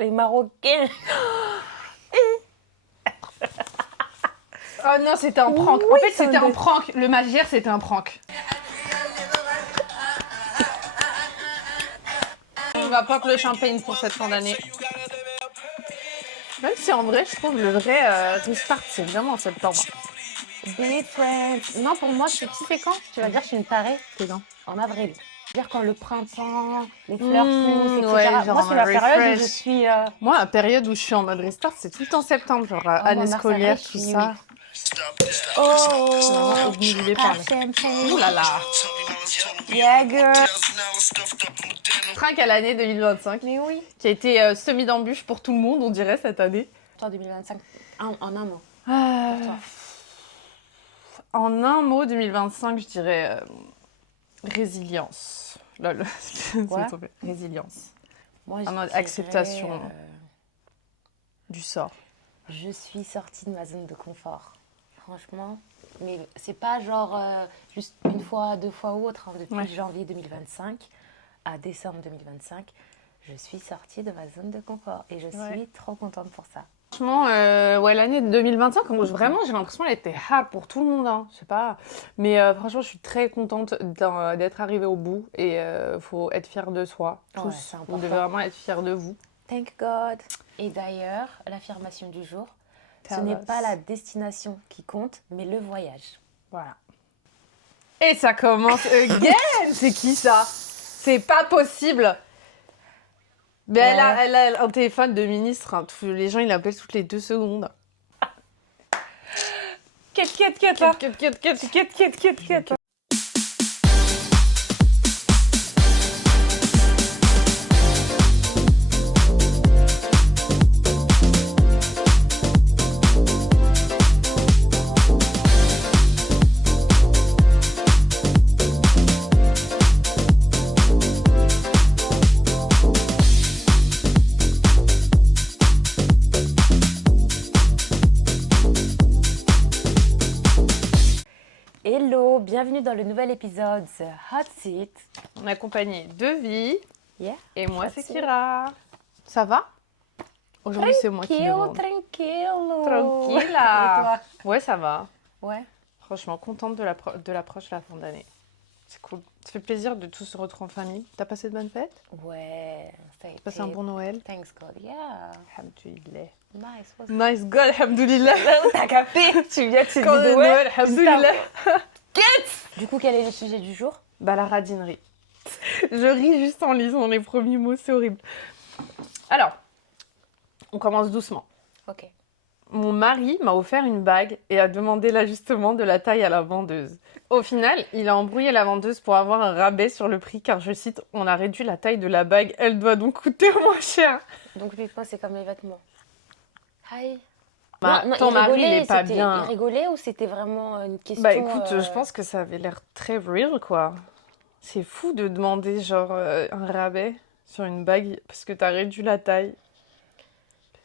Les Marocains. Oh non, c'était un prank. Oui, En fait, c'était ça un me- prank. Le Magière, c'était un prank. On va pop le champagne pour cette fin d'année. Même si en vrai, je trouve le vrai restart, c'est vraiment en septembre. Be friends. Non, pour moi, tu sais quand? Tu vas dire, je suis une tarée. C'est quand? En avril. Dire quand le printemps, les fleurs poussent, etc. Ouais, genre Moi, en c'est mode la période où je refresh. suis. Moi, la période où je suis en mode restart, c'est tout le temps septembre, genre Moi, année mars, avril, scolaire, je tout suis. ça. Oh, C'est vraiment obnubilé par half les... champagne. Ouh là là. Yeah, girl. Trinque à l'année 2025, Mais oui. qui a été semé d'embûches pour tout le monde, on dirait, cette année. Toi, 2025. En un mot. Euh, Pour toi. En un mot, 2025, je dirais résilience. Lol. Ouais. Résilience. Moi, En mode dirais, acceptation du sort. je suis sortie de ma zone de confort. Franchement. Mais c'est pas genre juste une fois, deux fois ou autre. Hein. Depuis Ouais. janvier 2025 à décembre 2025, je suis sortie de ma zone de confort. Et je suis trop contente pour ça. Franchement, ouais, l'année 2025, vraiment, j'ai l'impression qu'elle était hard pour tout le monde. Hein. Je sais pas. Mais franchement, je suis très contente d'être arrivée au bout. Et faut être fier de soi. Tous. Ouais, c'est important. Vous devez vraiment être fiers de vous. Thank God. Et d'ailleurs, l'affirmation du jour, ce Tell n'est us. pas la destination qui compte, mais le voyage. Voilà. Et ça commence again. C'est qui ça? C'est pas possible. Mais Ouais. elle a un téléphone de ministre. Hein. Les gens, ils l'appellent toutes les 2 secondes. Quête là. Quête. Hello, bienvenue dans le nouvel épisode The Hot Seat. On est accompagné de Vie. Yeah. Et moi, Hot c'est seat. Kira. Ça va? Aujourd'hui, c'est moi qui demande. Tranquillo. Tranquilla. Et Ouais, ça va. toi? Ouais. Franchement, contente de l'approche de la fin d'année. C'est cool. Ça fait plaisir de tous se retrouver en famille. T'as passé de bonnes fêtes? Ouais. Ça a T'as passé un été- bon Noël? Thanks God. Yeah. Alhamdoulilah. Nice. What's Nice God, alhamdoulilah. T'as capté? Tu viens de te Quand on est Noël, alhamdoulilah. Du coup, quel est le sujet du jour? Bah, la radinerie. Je ris juste en lisant les premiers mots, c'est horrible. Alors, on commence doucement. Ok. Mon mari m'a offert une bague et a demandé l'ajustement de la taille à la vendeuse. Au final, il a embrouillé la vendeuse pour avoir un rabais sur le prix car, je cite, on a réduit la taille de la bague, elle doit donc coûter moins cher. Donc, lui, c'est comme les vêtements. Hi. Bah, ton mari, il est pas Il bien. rigolait ou c'était vraiment une question Bah écoute, je pense que ça avait l'air très real, quoi. C'est fou de demander genre un rabais sur une bague parce que t'as réduit la taille.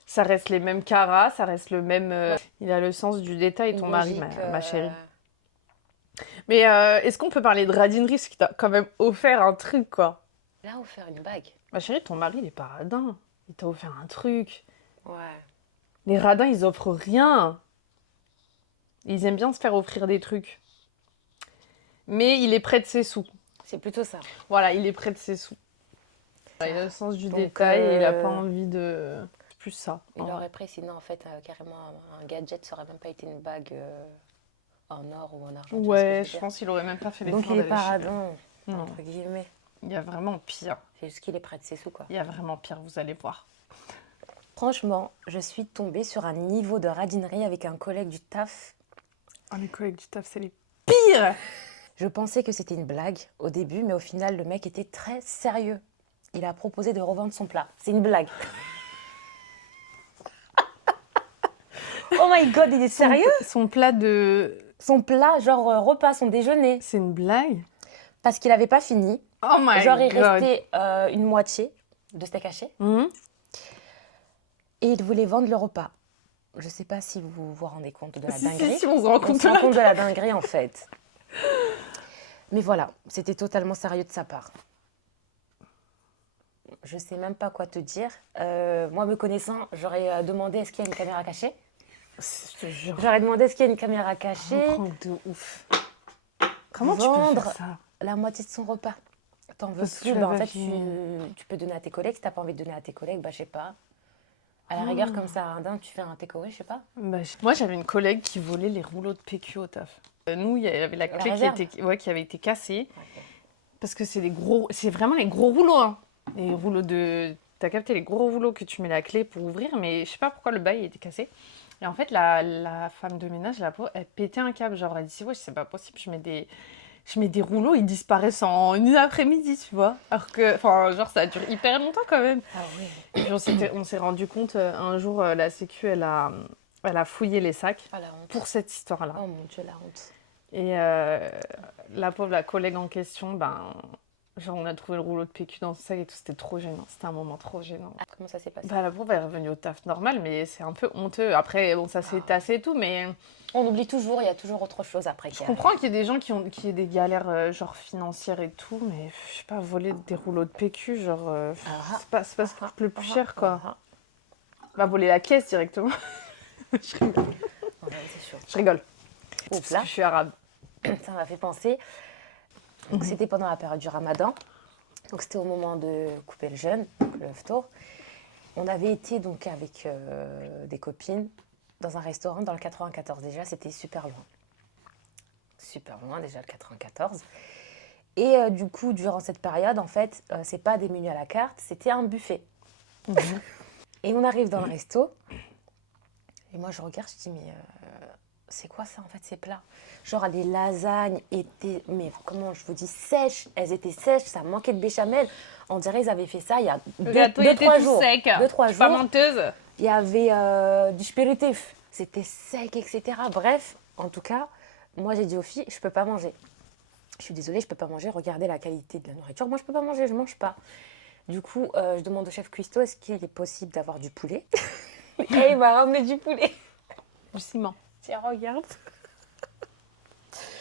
Ça reste les mêmes carats, ça reste le même... Il a le sens du détail, ton mari, ma chérie. Mais est-ce qu'on peut parler de radinerie parce qu'il t'a quand même offert un truc, quoi. Il a offert une bague. Ma chérie, ton mari, il est pas radin. Il t'a offert un truc. Ouais. Les radins, ils offrent rien. Ils aiment bien se faire offrir des trucs. Mais il est près de ses sous. C'est plutôt ça. Voilà, il est près de ses sous. Il a le sens du Donc, détail et il a pas envie de... Plus ça. Il aurait pris, sinon, en fait, carrément, un gadget, ça aurait même pas été une bague en or ou en argent. Tu vois ce que Ouais, veux je dire. pense qu'il aurait même pas fait Donc, l'effort il est d'aller pas chez- radin, Non, entre guillemets. il y a vraiment pire. C'est juste qu'il est près de ses sous, quoi. Il y a vraiment pire, vous allez voir. Franchement, je suis tombée sur un niveau de radinerie avec un collègue du taf. Oh, les collègues du taf, c'est les pires. Je pensais que c'était une blague au début, mais au final, le mec était très sérieux. Il a proposé de revendre son plat. C'est une blague. Oh my God, il est sérieux? Son plat de... Son plat, genre repas, son déjeuner. C'est une blague? Parce qu'il n'avait pas fini. Oh my Genre, il God. restait une moitié de steak haché. Mhm. Et il voulait vendre le repas. Je sais pas si vous vous rendez compte de la dinguerie. Si, on se rend On compte se de rend la... compte de la dinguerie, en fait. Mais voilà, c'était totalement sérieux de sa part. Je sais même pas quoi te dire. Moi, me connaissant, j'aurais demandé est-ce qu'il y a une caméra cachée. Je te jure. J'aurais demandé est-ce qu'il y a une caméra Un cachée. prank de ouf. Comment tu peux Vendre faire ça? la moitié de son repas. T'en veux Parce que plus, tu bah, en l'avais fait, fini. tu peux donner à tes collègues. Si t'as pas envie de donner à tes collègues, bah, je sais pas. À la rigueur, comme ça, un dingue, tu fais un takeaway, je sais pas. Bah, moi, j'avais une collègue qui volait les rouleaux de PQ au taf. Nous, il y avait la clé réserve. qui avait été cassée. Parce que c'est vraiment les gros rouleaux. Hein. Les rouleaux de. T'as capté les gros rouleaux que tu mets la clé pour ouvrir, mais je sais pas pourquoi le bail était cassé. Et en fait, la femme de ménage, la pauvre, elle pétait un câble. Genre, elle dit ouais, c'est pas possible, je mets des rouleaux, ils disparaissent en une après-midi, tu vois. Alors que, enfin, genre, ça dure hyper longtemps quand même. Ah oui. Et puis on s'est rendu compte, un jour, la Sécu, elle a fouillé les sacs Ah, la honte. pour cette histoire-là. Oh mon Dieu, la honte. Et la pauvre, la collègue en question, ben, genre, on a trouvé le rouleau de PQ dans ce sac et tout, c'était trop gênant. C'était un moment trop gênant. Ah, comment ça s'est passé? Bah, la pauvre, elle est revenue au taf normal, mais c'est un peu honteux. Après, bon, ça s'est tassé et tout, mais On oublie toujours, il y a toujours autre chose après. je comprends qu'il y ait des gens qui aient des galères, genre, financières et tout, mais je sais pas, voler des rouleaux de PQ, genre, c'est pas ce qui coûte le plus cher, quoi. Bah, voler la caisse directement. Je rigole. Ouais, c'est chaud. Je rigole. Oups, Parce là, que je suis arabe. ça m'a fait penser. Donc, c'était pendant la période du ramadan. Donc, c'était au moment de couper le jeûne, le iftar. On avait été donc avec des copines dans un restaurant dans le 94. Déjà, c'était super loin. Super loin, déjà, le 94. Et du coup, durant cette période, en fait, c'est pas des menus à la carte, c'était un buffet. Et on arrive dans le resto. Et moi, je regarde, je dis, mais c'est quoi ça, en fait, ces plats? Genre, les lasagnes étaient, mais comment je vous dis, sèches. Elles étaient sèches, ça manquait de béchamel. On dirait qu'ils avaient fait ça il y a Le gâteau il était 2-3 tout jours. sec. 2-3 Je suis pas jours. menteuse. Il y avait du spiritif. C'était sec, etc. Bref, en tout cas, moi, j'ai dit aux filles, je peux pas manger. Je suis désolée, je peux pas manger. Regardez la qualité de la nourriture. Moi, je peux pas manger, je mange pas. Du coup, je demande au chef cuistot, est-ce qu'il est possible d'avoir du poulet? Et il m'a ramené du poulet. Du ciment. Tiens, regarde.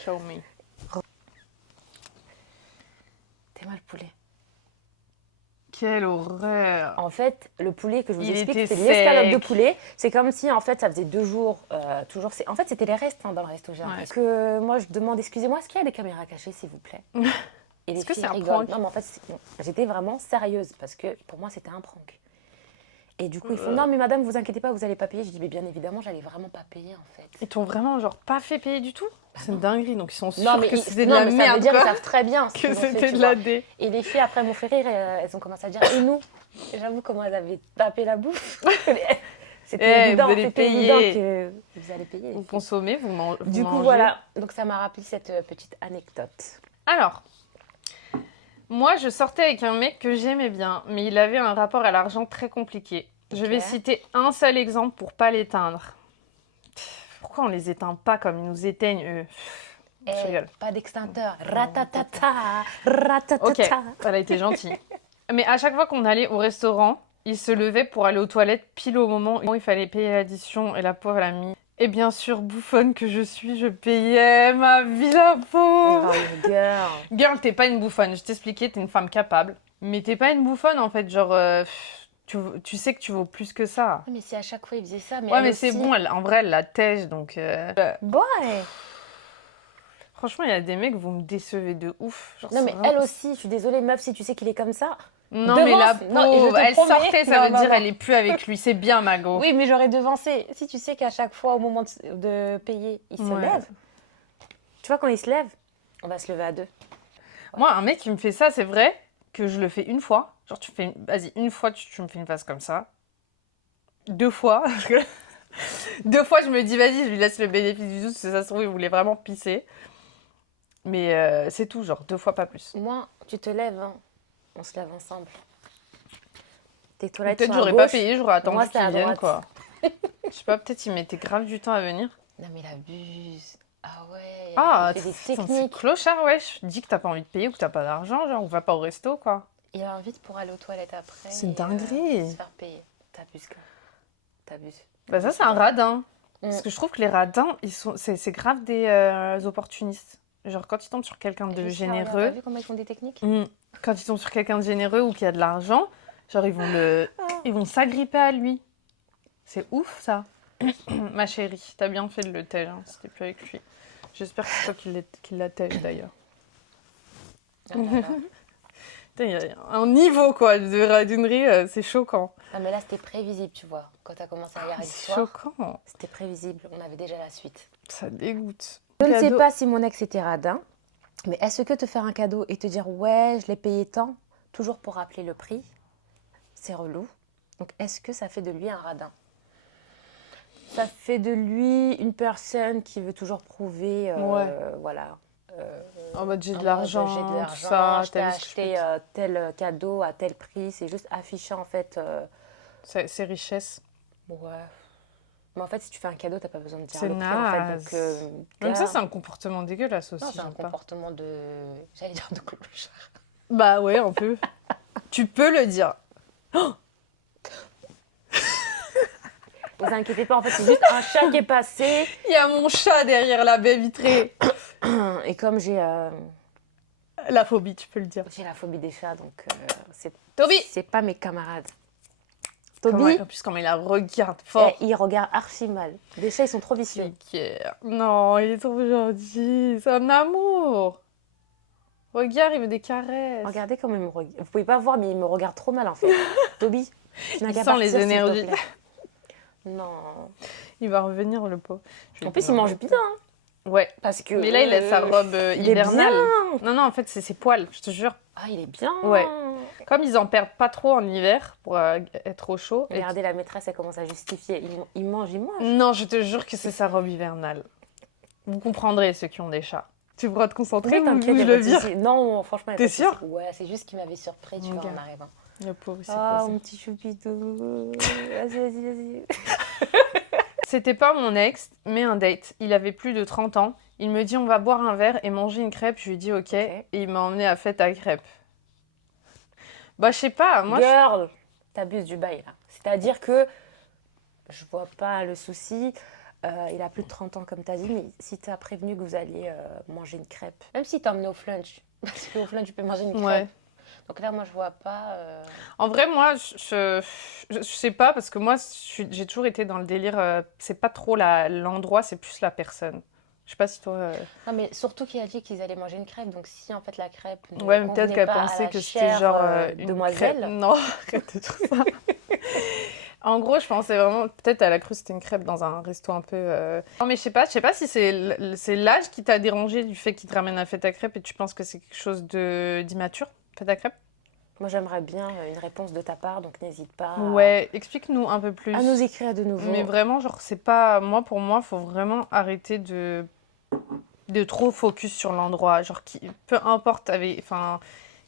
Show me. T'es mal poulet. Quelle horreur. En fait, le poulet que je vous Il explique, était c'est l'escalope de sec. poulet. C'est comme si, en fait, ça faisait 2 jours, toujours. En fait, c'était les restes dans le resto. Ouais. Parce que moi, je demande, excusez-moi, est-ce qu'il y a des caméras cachées, s'il vous plaît? Et les Est-ce que filles c'est un rigolent. prank? Non, mais en fait, non. J'étais vraiment sérieuse parce que pour moi, c'était un prank. Et du coup, ils font, non, mais madame, vous inquiétez pas, vous allez pas payer. Je dis, mais bien évidemment, j'allais vraiment pas payer, en fait. Ils t'ont vraiment genre pas fait payer du tout? C'est une dinguery, donc ils sont sûrs Non, mais que ils- c'était de non, la mais ça veut merde, dire qu'ils quoi. savent très bien ce Que qu'ils ont fait, c'était tu de vois. la dé. Et les filles, après, m'ont fait rire. Elles ont commencé à dire, et nous? J'avoue comment elles avaient tapé la bouffe. C'était évident, vous allez c'était payer. évident que vous allez payer. Vous consommez, vous mangez. Du coup, voilà. Donc, ça m'a rappelé cette petite anecdote. Alors, moi, je sortais avec un mec que j'aimais bien, mais il avait un rapport à l'argent très compliqué. Je vais Ok. citer un seul exemple pour pas l'éteindre. Pourquoi on les éteint pas comme ils nous éteignent, eux? Je Eh, rigole. pas d'extincteur. Ratatata, ratatata. Ok, elle a été gentille. Mais à chaque fois qu'on allait au restaurant, il se levait pour aller aux toilettes pile au moment où il fallait payer l'addition et la pauvre elle a mis. Et bien sûr, bouffonne que je suis, je payais ma vie la pauvre. Oh, girl. Girl, t'es pas une bouffonne, je t'expliquais, t'es une femme capable. Mais t'es pas une bouffonne en fait, genre tu sais que tu vaux plus que ça. Mais si à chaque fois il faisait ça, mais Ouais, elle mais c'est aussi. bon, en vrai elle la tège donc. Boy. Franchement, il y a des mecs, vous me décevez de ouf. Genre, Non, c'est mais vraiment- elle aussi, je suis désolée, meuf, si tu sais qu'il est comme ça. Non, Devance. mais la Non, et je pauvre, te elle promets- sortait, ça Non, veut non, dire non. elle est plus avec lui. C'est bien, Mago. Oui, mais j'aurais devancé. Si tu sais qu'à chaque fois, au moment de payer, il se Ouais. lève. Tu vois, quand il se lève, on va se lever à 2. Moi, un mec qui me fait ça, c'est vrai que je le fais une fois. Genre, vas-y, une fois, tu me fais une face comme ça. 2 fois. 2 fois, je me dis, vas-y, je lui laisse le bénéfice du doute. Si ça se trouve, il voulait vraiment pisser. Mais c'est tout, genre 2 fois, pas plus. Moi, tu te lèves, hein. On se lève ensemble. Tes toilettes Peut-être sont à j'aurais pas gauche. payé, j'aurais attendu moi, c'est à qu'il vienne, droite. quoi. Je sais pas, peut-être il mettait grave du temps à venir. Non, mais il abuse. Ah ouais, Ah, il fait des c'est techniques. clochard, wesh. Dis que t'as pas envie de payer ou que t'as pas d'argent, genre, on va pas au resto, quoi. Il invite pour aller aux toilettes après. C'est une et, dinguerie. se faire payer. T'abuses, quoi. T'abuses. Bah ça, c'est un radin. Mm. Parce que je trouve que les radins, c'est grave des opportunistes. Genre, quand ils tombent sur quelqu'un de Juste là, regarde, généreux, T'as vu comment ils font des techniques? quand ils tombent sur quelqu'un de généreux ou qui a de l'argent, Genre, ils vont s'agripper à lui. C'est ouf, ça. Ma chérie, t'as bien fait de le tel, hein. C'était plus avec lui. J'espère que c'est toi qui l'a tel, d'ailleurs. Ah là là. Putain, il y a un niveau, quoi, de radounerie, c'est choquant. Ah, mais là, c'était prévisible, tu vois. Quand t'as commencé à lire C'est l'histoire, choquant. c'était prévisible. On avait déjà la suite. Ça dégoûte. Je ne sais Cadeau. pas si mon ex était radin, mais est-ce que te faire un cadeau et te dire ouais, je l'ai payé tant, toujours pour rappeler le prix, c'est relou. Donc est-ce que ça fait de lui un radin? Ça fait de lui une personne qui veut toujours prouver, Ouais. voilà. En mode, j'ai de en mode, l'argent, j'ai de tout l'argent, ça. je t'ai t'as vu ce que je acheté peux tel cadeau à tel prix. C'est juste afficher en fait. C'est richesse. Ouais. Mais en fait, si tu fais un cadeau, t'as pas besoin de dire C'est le prix en fait. naze. Donc, Même ça, gars, c'est un comportement dégueulasse aussi. non, c'est un j'aime pas. comportement de. J'allais dire de clochard. Bah ouais, un peu. Tu peux le dire. Vous inquiétez pas, en fait, c'est juste un chat qui est passé. Il y a mon chat derrière la baie vitrée. Et comme j'ai La phobie, tu peux le dire. la phobie des chats, donc Toby c'est pas mes camarades. Comment- Toby, En plus, comme il la regarde fort. il regarde archi mal. Les chats, ils sont trop vicieux. Pierre. Non, il est trop gentil. C'est un amour. Regarde, il veut des caresses. Regardez comment il me regarde. Vous pouvez pas voir, mais il me regarde trop mal, en fait. Toby, tu n'as Il qu'à sent les partir, s'il te énergies. plaît. Non. Il va revenir, le pot. En plus, il mange bien, hein, Ouais. parce que... Mais là, il a sa robe il est hivernale. bien. Non, non, en fait, c'est ses poils, je te jure. Ah, il est bien. Ouais. Comme ils en perdent pas trop en hiver pour être au chaud. et- Regardez, la maîtresse, elle commence à justifier. Il mange, il mange. Non, je te jure que c'est sa robe hivernale. Vous comprendrez ceux qui ont des chats. Tu pourras te concentrer ou t'inquiète, je y a le pas de vire. souci. Non, franchement, y a T'es pas de souci. sûre? Ouais, c'est juste qu'il m'avait surpris, tu Ok. vois, en arrivant. Le pauvre, c'est Ah, quoi ça? mon petit choupitou. Vas-y. C'était pas mon ex, mais un date. Il avait plus de 30 ans. Il me dit on va boire un verre et manger une crêpe. Je lui dis ok. Et il m'a emmené à fête à crêpes. Bah je sais pas, moi je... Girl, t'abuses du bail, là. C'est-à-dire que je vois pas le souci. Il a plus de 30 ans, comme t'as dit, mais si t'as prévenu que vous alliez manger une crêpe, même si t'as emmené au flunch, parce qu'au flunch, tu peux manger une crêpe. Ouais. Donc là, moi, je vois pas... En vrai, moi, je sais pas, parce que moi, j'ai toujours été dans le délire, c'est pas trop l'endroit, c'est plus la personne. Je sais pas si toi... Non, mais surtout qu'il a dit qu'ils allaient manger une crêpe, donc si, en fait, la crêpe ne Ouais, mais peut-être convenait qu'elle pas à pensait la que c'était chère, genre une demoiselle... crêpe. Non, arrête de dire ça. En gros, je pensais vraiment... Peut-être elle a cru que c'était une crêpe dans un resto un peu... Non, mais je sais pas si c'est l'âge qui t'a dérangé du fait qu'il te ramène à fête à crêpes et tu penses que c'est quelque chose d'immature, fête à crêpes? Moi, j'aimerais bien une réponse de ta part, donc n'hésite pas Ouais, explique-nous un peu plus. à nous écrire de nouveau. Mais vraiment, genre, c'est pas... Pour moi, faut vraiment arrêter de trop focus sur l'endroit. Genre, peu importe enfin,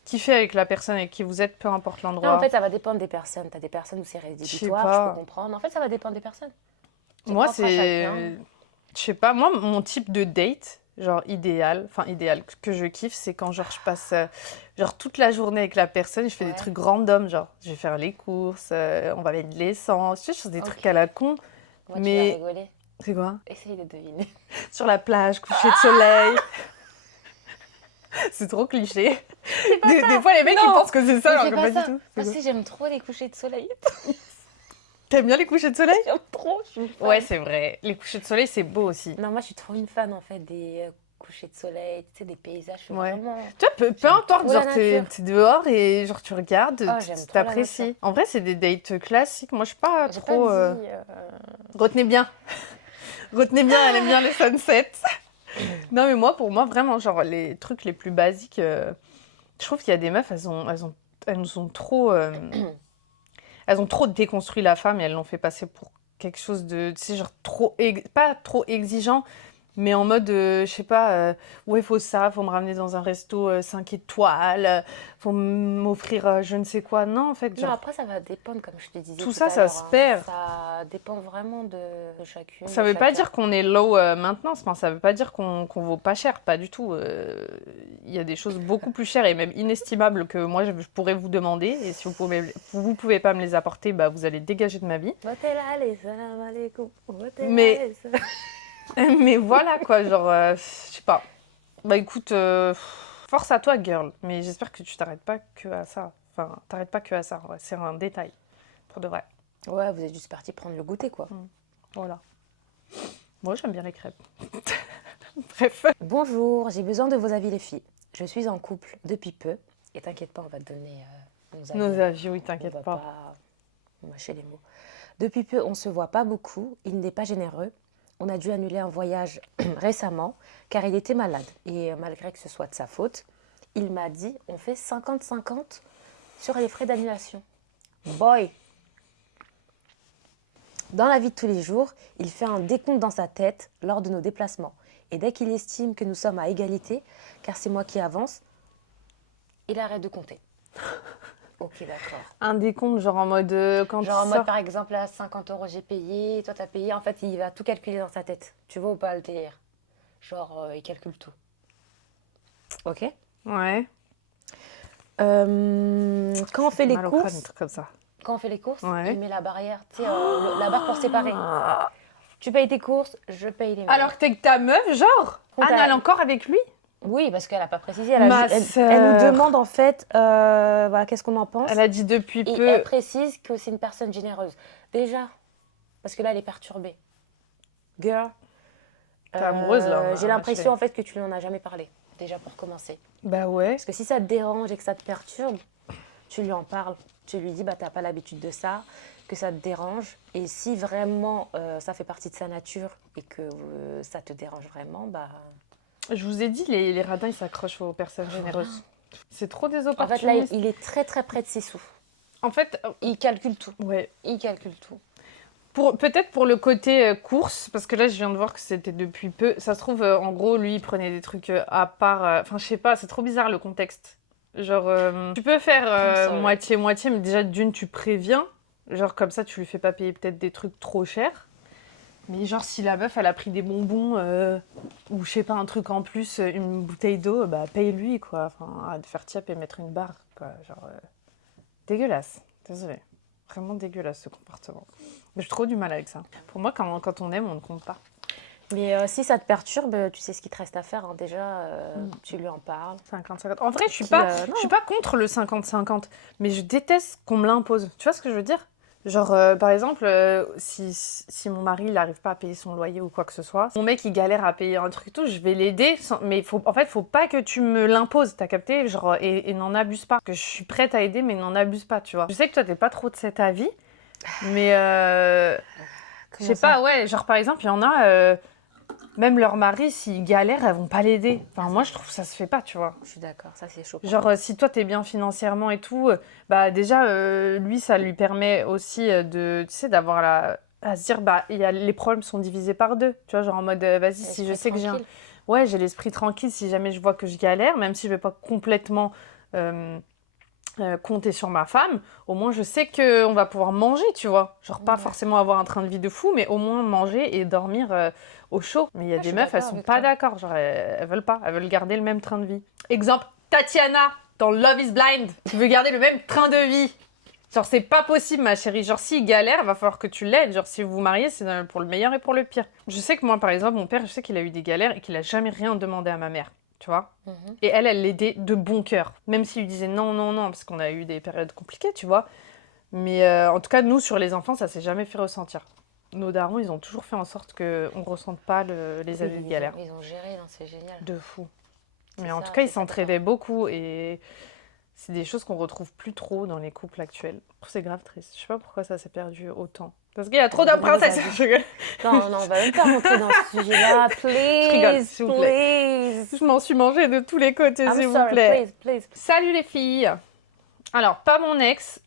kiffer avec la personne avec qui vous êtes, peu importe l'endroit. Non, en fait, ça va dépendre des personnes. T'as des personnes où c'est rédhibitoire, pas. je peux comprendre. En fait, ça va dépendre des personnes. C'est Moi, propre à chacun. je sais pas, moi, mon type de date, genre idéal, que je kiffe, c'est quand genre je passe genre toute la journée avec la personne, je fais Ouais. des trucs random, genre je vais faire les courses, on va mettre de l'essence, tu sais, je fais des trucs à la con. Moi, Mais- tu vas rigoler. C'est quoi? Essaye de deviner. Sur la plage, coucher de soleil. C'est trop cliché. Des fois, les mecs, Non. ils pensent que c'est ça, Mais alors c'est que pas pas ça. du tout. Moi C'est quoi? aussi, j'aime trop les couchers de soleil. T'aimes bien les couchers de soleil? J'aime trop, je suis une fan. Ouais, c'est vrai. Les couchers de soleil, c'est beau aussi. Non, moi, je suis trop une fan, en fait, des couchers de soleil, tu sais, des paysages. Je suis Ouais. vraiment... Tu vois, peu J'aime importe, trop genre la t'es nature. dehors et genre tu regardes, Oh, j'aime trop la t'apprécies. nature. En vrai, c'est des dates classiques. Moi, je suis pas J'ai trop. pas dit... Retenez bien. Retenez bien, elle aime bien les sunsets. Non, mais moi, pour moi, vraiment, genre les trucs les plus basiques, je trouve qu'il y a des meufs, elles nous ont trop. Elles ont trop déconstruit la femme et elles l'ont fait passer pour quelque chose de, tu sais, genre pas trop exigeant, mais en mode, je sais pas, ouais, faut me ramener dans un resto 5 étoiles, faut m'offrir je ne sais quoi. Non, en fait, Non, genre, après, ça va dépendre, comme je te disais tout tout ça, à ça l'heure, se hein. perd. Ça dépend vraiment de chacune. Ça de veut pas chacun. dire qu'on est low maintenance, enfin, ça veut pas dire qu'on vaut pas cher, pas du tout. Il y a des choses beaucoup plus chères et même inestimables que moi je pourrais vous demander. Et si vous pouvez pas me les apporter, bah vous allez dégager de ma vie. Mais- Mais voilà quoi, genre, je sais pas. Bah écoute, force à toi, girl. Mais j'espère que tu t'arrêtes pas que à ça. Enfin, t'arrêtes pas que à ça, ouais. C'est un détail, pour de vrai. Ouais, vous êtes juste parti prendre le goûter, quoi. Voilà. Moi, j'aime bien les crêpes. Bref. Bonjour, j'ai besoin de vos avis, les filles. Je suis en couple depuis peu. Et t'inquiète pas, on va te donner nos avis. Nos avis, oui, On t'inquiète va pas. pas mâcher les mots. Depuis peu, on se voit pas beaucoup. Il n'est pas généreux. On a dû annuler un voyage récemment car il était malade. Et malgré que ce soit de sa faute, il m'a dit on fait 50-50 sur les frais d'annulation. Boy! Dans la vie de tous les jours, il fait un décompte dans sa tête lors de nos déplacements. Et dès qu'il estime que nous sommes à égalité, car c'est moi qui avance, il arrête de compter. Ok, d'accord. Un décompte, genre en mode quand Genre en tu mode, sors. par exemple, là, 50 euros j'ai payé, toi t'as payé. En fait, il va tout calculer dans sa tête. Tu vois ou pas le délire? Genre, il calcule tout. Ok. Ouais. Quand on fait les Mal au crâne, des courses, trucs comme ça. quand on fait les courses, Ouais. il met la barrière, tu sais, la barre pour séparer. Tu payes tes courses, je paye les miennes. Alors que t'es que ta meuf, genre Compte Anne, à- elle est encore avec lui? Oui, parce qu'elle n'a pas précisé. Elle, Ma elle sœur. nous demande en fait, voilà, qu'est-ce qu'on en pense. Elle a dit depuis Et peu. elle précise que c'est une personne généreuse. Déjà, parce que là, elle est perturbée. Girl. T'es amoureuse, là, J'ai ma l'impression chérie. en fait que tu lui en as jamais parlé. Déjà pour commencer. Bah ouais. Parce que si ça te dérange et que ça te perturbe, tu lui en parles. Tu lui dis, bah t'as pas l'habitude de ça, que ça te dérange. Et si vraiment ça fait partie de sa nature et que ça te dérange vraiment, bah. Je vous ai dit, les radins, ils s'accrochent aux personnes généreuses. C'est trop des En fait, là, opportunistes. il est très très près de ses sous. En fait, Il calcule tout. ouais. Il calcule tout. Peut-être pour le côté course, parce que là, je viens de voir que c'était depuis peu. Ça se trouve, en gros, lui, il prenait des trucs à part. Enfin, je sais pas, c'est trop bizarre le contexte. Genre, tu peux faire Sorry. moitié-moitié, mais déjà, d'une, tu préviens. Genre, comme ça, tu lui fais pas payer peut-être des trucs trop chers. Mais genre, si la meuf, elle a pris des bonbons ou je sais pas, un truc en plus, une bouteille d'eau, bah paye-lui, quoi. Enfin, arrête de faire tiep et mettre une barre, quoi. Genre, dégueulasse. Désolée. Vraiment dégueulasse, ce comportement. Mais j'ai trop du mal avec ça. Pour moi, quand on aime, on ne compte pas. Mais si ça te perturbe, tu sais ce qu'il te reste à faire. Hein. Déjà, tu lui en parles. 50-50. En vrai, je suis Puis, pas, non. je suis pas contre le 50-50, mais je déteste qu'on me l'impose. Tu vois ce que je veux dire? Genre, par exemple, si mon mari n'arrive pas à payer son loyer ou quoi que ce soit, mon mec il galère à payer un truc et tout, je vais l'aider. Mais en fait, faut pas que tu me l'imposes, t'as capté? Genre, et n'en abuse pas. Que je suis prête à aider, mais n'en abuse pas, tu vois. Je sais que toi, t'es pas trop de cet avis, mais je sais pas, ouais. Genre, par exemple, il y en a, même leur mari, s'ils galèrent, elles vont pas l'aider. Enfin, moi, je trouve que ça se fait pas, tu vois. Je suis d'accord, ça c'est chaud. Genre, si toi, t'es bien financièrement et tout, bah déjà, lui, ça lui permet aussi de, tu sais, d'avoir à se dire, bah, les problèmes sont divisés par deux. Tu vois, genre en mode, vas-y, si je sais que j'ai Ouais, j'ai l'esprit tranquille si jamais je vois que je galère, même si je vais pas complètement compter sur ma femme, au moins je sais qu'on va pouvoir manger, tu vois. Genre, pas forcément avoir un train de vie de fou, mais au moins manger et dormir au chaud. Mais il y a des meufs, elles sont pas d'accord. Genre, elles veulent pas. Elles veulent garder le même train de vie. Exemple, Tatiana, dans Love is Blind. Tu veux garder le même train de vie. Genre, c'est pas possible, ma chérie. Genre, s'il galère, il va falloir que tu l'aides. Genre, si vous vous mariez, c'est pour le meilleur et pour le pire. Je sais que moi, par exemple, mon père, je sais qu'il a eu des galères et qu'il a jamais rien demandé à ma mère. Tu vois. Et elle l'aidait de bon cœur. Même s'il lui disait non, non, non, parce qu'on a eu des périodes compliquées, tu vois. Mais en tout cas, nous, sur les enfants, ça s'est jamais fait ressentir. Nos darons, ils ont toujours fait en sorte qu'on ne ressente pas les années de galère. Ils ont géré, c'est génial. De fou. Mais en tout cas, ils s'entraidaient beaucoup et c'est des choses qu'on retrouve plus trop dans les couples actuels. C'est grave triste. Je sais pas pourquoi ça s'est perdu autant. Parce qu'il y a trop de princesses. Non, non, on va même pas rentrer dans ce sujet-là. Please, je rigole, s'il vous plaît. Je m'en suis mangée de tous les côtés, s'il vous plaît. Please. Salut les filles. Alors, pas mon ex,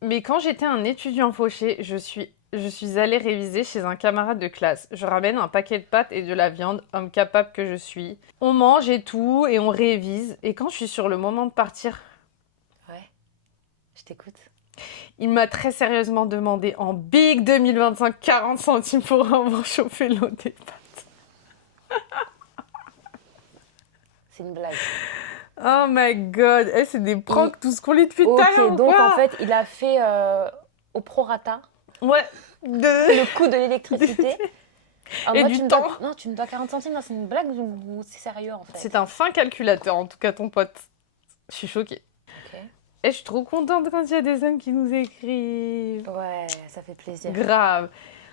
mais quand j'étais un étudiant fauché, je suis allée réviser chez un camarade de classe. Je ramène un paquet de pâtes et de la viande, homme capable que je suis. On mange et tout, et on révise. Et quand je suis sur le moment de partir... Ouais, je t'écoute. Il m'a très sérieusement demandé en Big 2025 40 centimes pour avoir chauffé l'eau des pâtes. C'est une blague. Oh my god, c'est des pranks tout ce qu'on lit depuis tout à l'heure. Ok, donc en fait, il a fait au prorata. Ouais. Le coût de l'électricité. Et du temps. Non, tu me dois 40 centimes, non, c'est une blague ou c'est sérieux en fait? C'est un fin calculateur en tout cas ton pote. Je suis choquée. Ok. Et je suis trop contente quand il y a des hommes qui nous écrivent. Ouais, ça fait plaisir. Grave.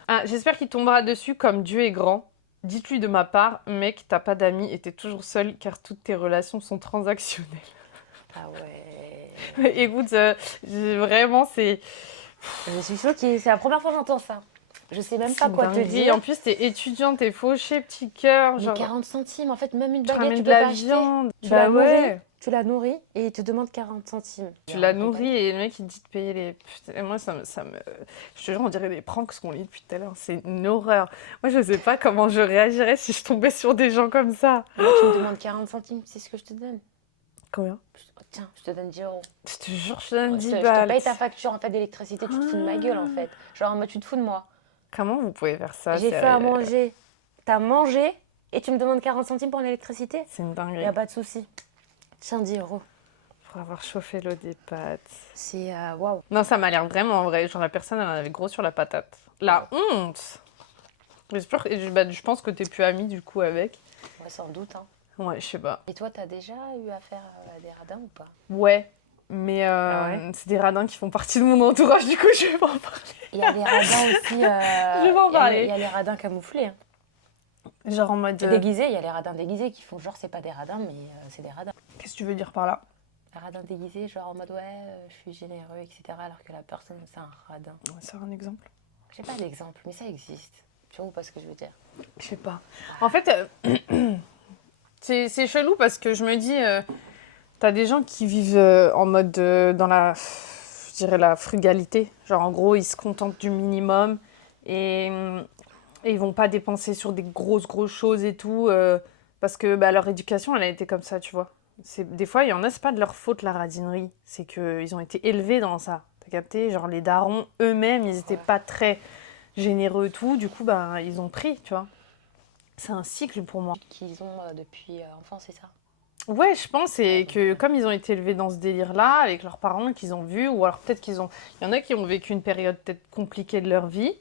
Ah, j'espère qu'il tombera dessus comme Dieu est grand. Dites-lui de ma part, mec, t'as pas d'amis et t'es toujours seul car toutes tes relations sont transactionnelles. Ah ouais. Écoute, vraiment, c'est... Je suis choquée, c'est la première fois que j'entends ça. Je sais même pas c'est quoi te dinguerie. dire. En plus, t'es étudiante, t'es fauché, petit cœur. Mais Genre, 40 centimes, en fait, même une tu baguette, ramènes tu de peux la pas acheter. viande. Tu Bah la nourris, ouais. tu la nourris et il te demande 40 centimes. Tu la nourris et le mec il te dit de payer les... Putain, et moi ça me... Je te jure, on dirait des pranks qu'on lit depuis tout à l'heure. C'est une horreur. Moi je sais pas comment je réagirais si je tombais sur des gens comme ça. Moi, tu me demandes 40 centimes, c'est ce que je te donne. Combien? Tiens, je te donne 10 euros. Je te jure, je te donne 10 Je te balles. paye ta facture en fait d'électricité, tu te fous de ma gueule en fait. Genre, moi, tu te fous de moi. Comment vous pouvez faire ça? J'ai fait à manger. T'as mangé et tu me demandes 40 centimes pour l'électricité? C'est une Y dinguerie. a pas de souci. Tiens, 10 euros. Pour avoir chauffé l'eau des pâtes. C'est waouh. Non, ça m'a l'air vraiment vrai. Genre la personne elle en avait gros sur la patate. La honte! J'espère que... je pense que t'es plus amie du coup avec. Ouais, sans doute. Hein. Ouais, je sais pas. Et toi, t'as déjà eu affaire à des radins ou pas? Ouais. Mais c'est des radins qui font partie de mon entourage, du coup je vais pas en parler. Il y a des radins aussi. Je vais en parler. Il y a les radins camouflés. Hein. Genre en mode... Déguisés, il y a les radins déguisés qui font genre c'est pas des radins, mais c'est des radins. Qu'est-ce que tu veux dire par là? Un radin déguisé, genre en mode ouais, je suis généreux, etc. Alors que la personne, c'est un radin. C'est un exemple. J'ai pas d'exemple, mais ça existe. Tu vois pas ce que je veux dire? Je sais pas. En fait, c'est chelou parce que je me dis, t'as des gens qui vivent en mode dans la, je dirais la frugalité. Genre en gros, ils se contentent du minimum et ils vont pas dépenser sur des grosses choses et tout parce que bah, leur éducation, elle a été comme ça, tu vois. Des fois, il y en a, c'est pas de leur faute la radinerie. C'est qu'ils ont été élevés dans ça. T'as capté? Genre les darons eux-mêmes, ils étaient pas très généreux et tout. Du coup, bah, ils ont pris, tu vois. C'est un cycle pour moi. Qu'ils ont depuis enfant, c'est ça? Ouais, je pense, et que comme ils ont été élevés dans ce délire-là, avec leurs parents qu'ils ont vus, ou alors peut-être qu'ils ont... Il y en a qui ont vécu une période peut-être compliquée de leur vie,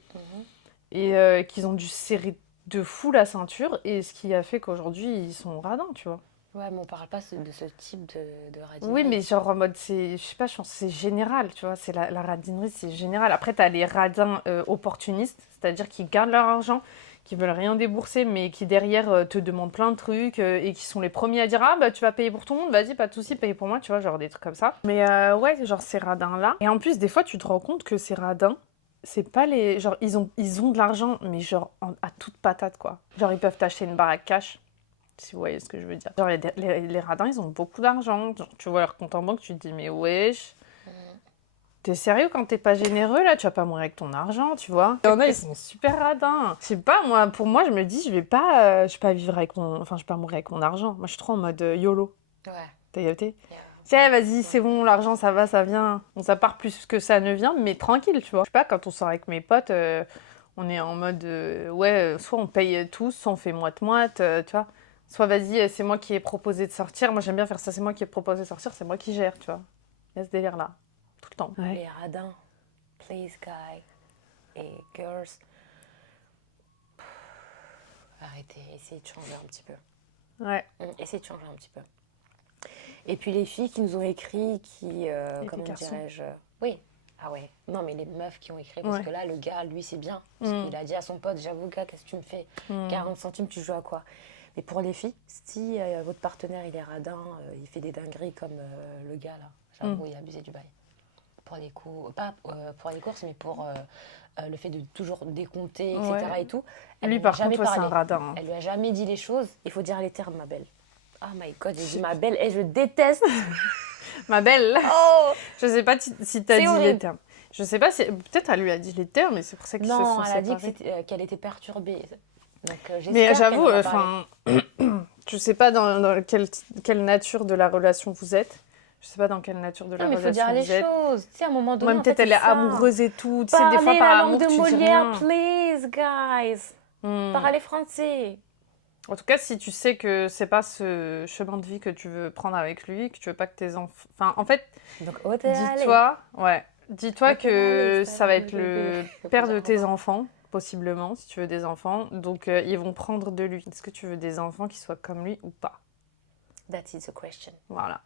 et qu'ils ont dû serrer de fou la ceinture, et ce qui a fait qu'aujourd'hui, ils sont radins, tu vois. Ouais, mais on parle pas de ce type de radinerie. Oui, mais genre en mode, je sais pas, je pense que c'est général, tu vois, c'est la radinerie, c'est général. Après, t'as les radins opportunistes, c'est-à-dire qui gardent leur argent, qui veulent rien débourser, mais qui derrière te demandent plein de trucs et qui sont les premiers à dire ah bah tu vas payer pour tout le monde, vas-y pas de souci, paye pour moi, tu vois, genre des trucs comme ça. Mais ouais, genre ces radins là. Et en plus des fois tu te rends compte que ces radins, c'est pas les genre ils ont de l'argent, mais genre à toute patate quoi. Genre ils peuvent t'acheter une baraque cash. Si vous voyez ce que je veux dire. Genre les radins ils ont beaucoup d'argent. Genre, tu vois leur compte en banque, tu te dis mais wesh. T'es sérieux quand t'es pas généreux là? Tu vas pas mourir avec ton argent, tu vois? Il y en a, ils sont super radins. Je sais pas, moi, pour moi, je me dis, je vais pas vivre avec mon... Enfin, je vais pas mourir avec mon argent. Moi, je suis trop en mode YOLO. Ouais. T'as capté? Tiens, vas-y, c'est bon, l'argent, ça va, ça vient. Bon, ça part plus que ça ne vient, mais tranquille, tu vois. Je sais pas, quand on sort avec mes potes, on est en mode, soit on paye tous, soit on fait moite-moite, tu vois. Soit vas-y, c'est moi qui ai proposé de sortir. Moi, j'aime bien faire ça, c'est moi qui ai proposé de sortir, c'est moi qui gère, tu vois. Il y a ce délire-là. Tout le temps. Ouais. Les radins, please guys et girls, arrêtez, essayez de changer un petit peu. Ouais. Essayez de changer un petit peu. Et puis les filles qui nous ont écrit, comment garçons. dirais-je, oui. Ah ouais, non mais les meufs qui ont écrit, parce que là le gars, lui c'est bien. Parce qu'il a dit à son pote, j'avoue gars, qu'est-ce que tu me fais? 40 centimes, tu joues à quoi? Mais pour les filles, si votre partenaire il est radin, il fait des dingueries comme le gars là, j'avoue il a abusé du bail. Pour les coups, pas pour les courses, mais pour le fait de toujours décompter, etc. Ouais. et tout. Lui, par contre, c'est un radin. Hein. Elle lui a jamais dit les choses. Il faut dire les termes, ma belle. Oh my god, j'ai dit ma belle. Et je déteste. Ma belle. Oh. Je sais pas si t'as dit horrible. les termes. Je sais pas si... Peut-être elle lui a dit les termes, mais c'est pour ça qu'ils se sont Non, elle a séparés. dit qu'elle était perturbée. Donc, Mais j'avoue, qu'elle en a parlé. je sais pas dans quelle nature de la relation vous êtes. Je sais pas dans quelle nature de la Non, mais il faut relation dire vous les êtes. choses. Tu sais, à un moment donné, Moi, en peut-être fait, elle est c'est ça. amoureuse et tout. Tu sais, des Parlez fois, par la amour, langue de tu dis Molière, rien. please, guys. Parlez français. En tout cas, si tu sais que c'est pas ce chemin de vie que tu veux prendre avec lui, que tu veux pas que tes enfants... Enfin, en fait, Donc, dis-toi que allez, ça va être le le bébé. père de tes enfants, possiblement, si tu veux des enfants. Donc, ils vont prendre de lui. Est-ce que tu veux des enfants qui soient comme lui ou pas? That is the question. Voilà.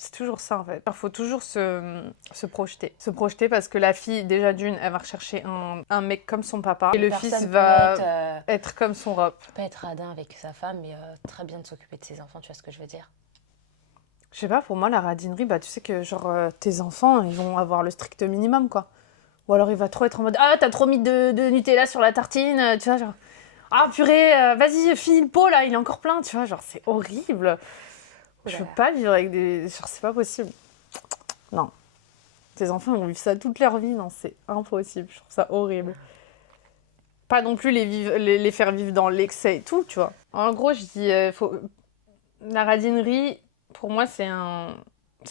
C'est toujours ça en fait. Il faut toujours se projeter. Se projeter parce que la fille, déjà d'une, elle va rechercher un mec comme son papa. Et le Personne fils peut va être comme son robe. peut être radin avec sa femme, mais très bien de s'occuper de ses enfants, tu vois ce que je veux dire? Je sais pas, pour moi, la radinerie, bah tu sais que genre tes enfants, ils vont avoir le strict minimum quoi. Ou alors il va trop être en mode ah, t'as trop mis de Nutella sur la tartine, tu vois, genre ah purée, vas-y, finis le pot là, il est encore plein, tu vois, genre c'est horrible. Je veux pas vivre avec des. Genre, c'est pas possible. Non. Tes enfants vont vivre ça toute leur vie, non, c'est impossible. Je trouve ça horrible. Pas non plus les faire vivre dans l'excès et tout, tu vois. En gros, je dis, la radinerie, pour moi, c'est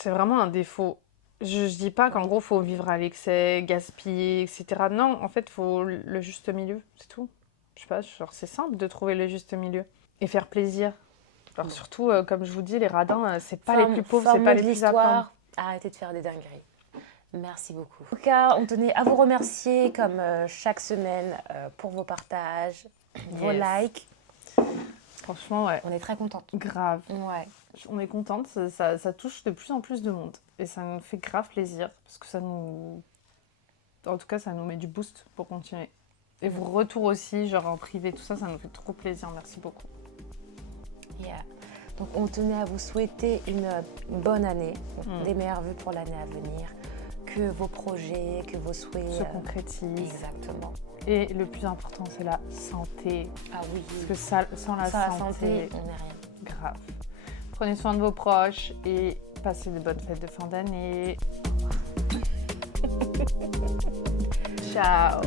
vraiment un défaut. Je dis pas qu'en gros, faut vivre à l'excès, gaspiller, etc. Non, en fait, faut le juste milieu, c'est tout. Je sais pas, genre, c'est simple de trouver le juste milieu. Et faire plaisir. Alors surtout, comme je vous dis, les radins, c'est pas les plus pauvres, c'est pas les plus à plaindre. Arrêtez de faire des dingueries. Merci beaucoup. En tout cas, on tenait à vous remercier comme chaque semaine pour vos partages, vos likes. Franchement, ouais. On est très contente. Grave. Ouais. On est contente, ça touche de plus en plus de monde. Et ça nous fait grave plaisir, parce que ça nous... En tout cas, ça nous met du boost pour continuer. Et vos retours aussi, genre en privé, tout ça, ça nous fait trop plaisir. Merci beaucoup. Yeah. Donc on tenait à vous souhaiter une bonne année, des meilleures vues pour l'année à venir, que vos projets, que vos souhaits se concrétisent. Exactement. Et le plus important, c'est la santé. Ah oui. Parce que sans la santé, on n'est rien. Grave. Prenez soin de vos proches et passez de bonnes fêtes de fin d'année. Ciao.